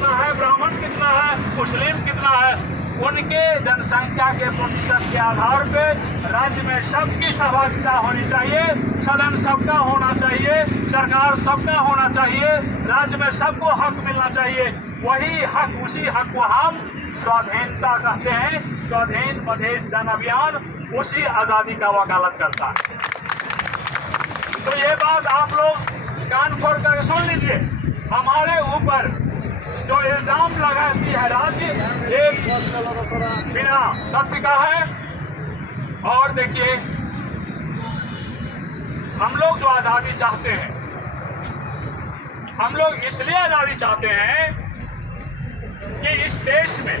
कितना है, ब्राह्मण कितना है, मुस्लिम कितना है, उनके जनसंख्या के प्रतिशत के आधार पे राज्य में सबकी सहभागिता होनी चाहिए, सदन सबका होना चाहिए, सरकार सबका होना चाहिए, राज्य में सबको हक मिलना चाहिए। वही हक, उसी हक को हम स्वाधीनता कहते हैं। स्वाधीन मधेश जन अभियान उसी आज़ादी का वकालत करता है। तो ये बात आप लोग कान खोल कर सुन लीजिए। हमारे ऊपर जो इल्जाम लगाती है राज्य, एक बिना तथ्य का है। और देखिए, हम लोग जो आज़ादी चाहते हैं, हम लोग इसलिए आज़ादी चाहते हैं कि इस देश में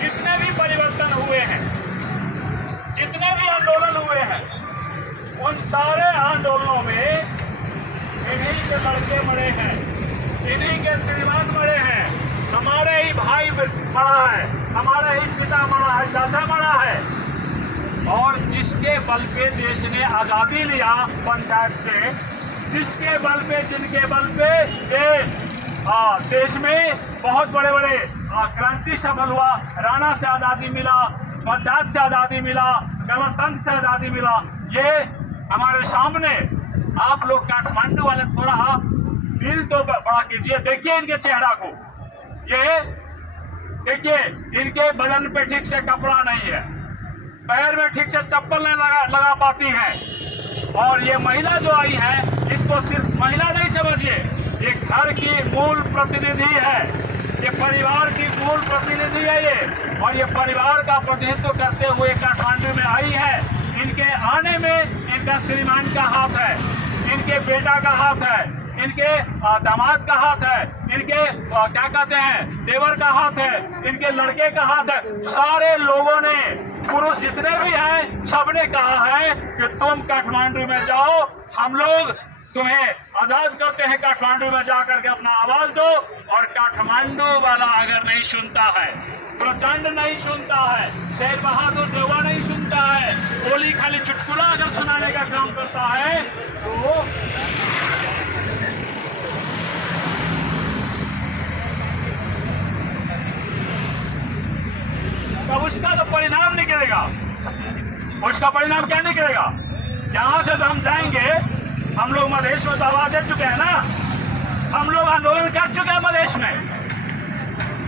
जितने भी परिवर्तन हुए हैं, जितने भी आंदोलन हुए हैं, उन सारे आंदोलनों में इन्हीं के लड़के मरे हैं, इन्हीं के श्रीमान मरे हैं, हमारे ही भाई मरा है, हमारे ही पिता मरा है, चाचा मरा है। और जिसके बल पे देश ने आज़ादी लिया पंचायत से, जिसके बल पे, जिनके बल पे देश में बहुत बड़े बड़े क्रांति सफल हुआ, राणा से आज़ादी मिला, पंचायत से आज़ादी मिला, गणतंत्र से आज़ादी मिला, ये हमारे सामने। आप लोग काठमांडू वाले थोड़ा दिल तो बड़ा कीजिए, देखिए इनके चेहरा को, ये देखिए, इनके बदन पे ठीक से कपड़ा नहीं है, पैर में ठीक से चप्पल नहीं लगा पाती हैं। और ये महिला जो आई है, इसको सिर्फ महिला नहीं समझिए, ये घर की मूल प्रतिनिधि है, ये परिवार की मूल प्रतिनिधि है ये, और ये परिवार का प्रतिनिधित्व करते हुए काठमांडू में आई है। इनके आने में इनका श्रीमान का हाथ है, इनके बेटा का हाथ है, इनके दामाद का हाथ है, इनके क्या कहते हैं, देवर का हाथ है, इनके लड़के का हाथ है। सारे लोगों ने, पुरुष जितने भी हैं, सबने कहा है कि तुम काठमांडू में जाओ, हम लोग तुम्हें आज़ाद करते हैं, काठमांडू में जा करके अपना आवाज दो। और काठमांडू वाला अगर नहीं सुनता है, प्रचंड नहीं सुनता है, शेर बहादुर देवा नहीं सुनता है, ओली खाली चुटकुला अगर सुनाने का काम करता है, तो उसका तो परिणाम निकलेगा। उसका परिणाम क्या निकलेगा? यहाँ से तो हम जाएंगे, हम लोग मधेश में तो आवाज दे चुके हैं ना, हम लोग आंदोलन कर चुके हैं मधेश में,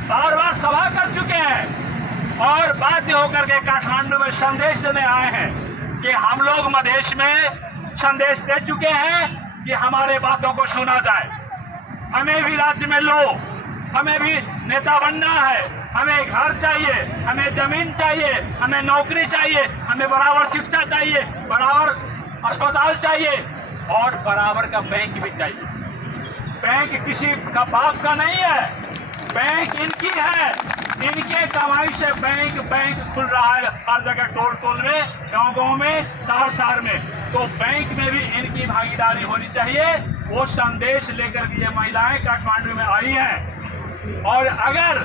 बार बार सभा कर चुके हैं, और बाध्य होकर के काठमांडू में संदेश देने आए हैं कि हम लोग मधेश में संदेश दे चुके हैं कि हमारे बातों को सुना जाए, हमें भी राज्य में लो, हमें भी नेता बनना है, हमें घर चाहिए, हमें जमीन चाहिए, हमें नौकरी चाहिए, हमें बराबर शिक्षा चाहिए, बराबर अस्पताल चाहिए, और बराबर का बैंक भी चाहिए। बैंक किसी का बाप का नहीं है, बैंक इनकी है, इनके कमाई से बैंक खुल रहा है हर जगह, टोल में, गांव में, शहर में। तो बैंक में भी इनकी भागीदारी होनी चाहिए। वो संदेश लेकर के ये महिलाएं काठमांडू में आई हैं। और अगर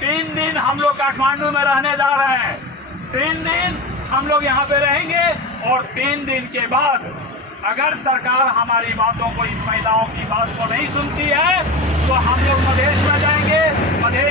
3 दिन हम लोग काठमांडू में रहने जा रहे हैं, 3 दिन हम लोग यहाँ पे रहेंगे, और 3 दिन के बाद अगर सरकार हमारी बातों को, इन महिलाओं की बात को नहीं सुनती है, तो हम लोग मधेश में जाएंगे। मधेश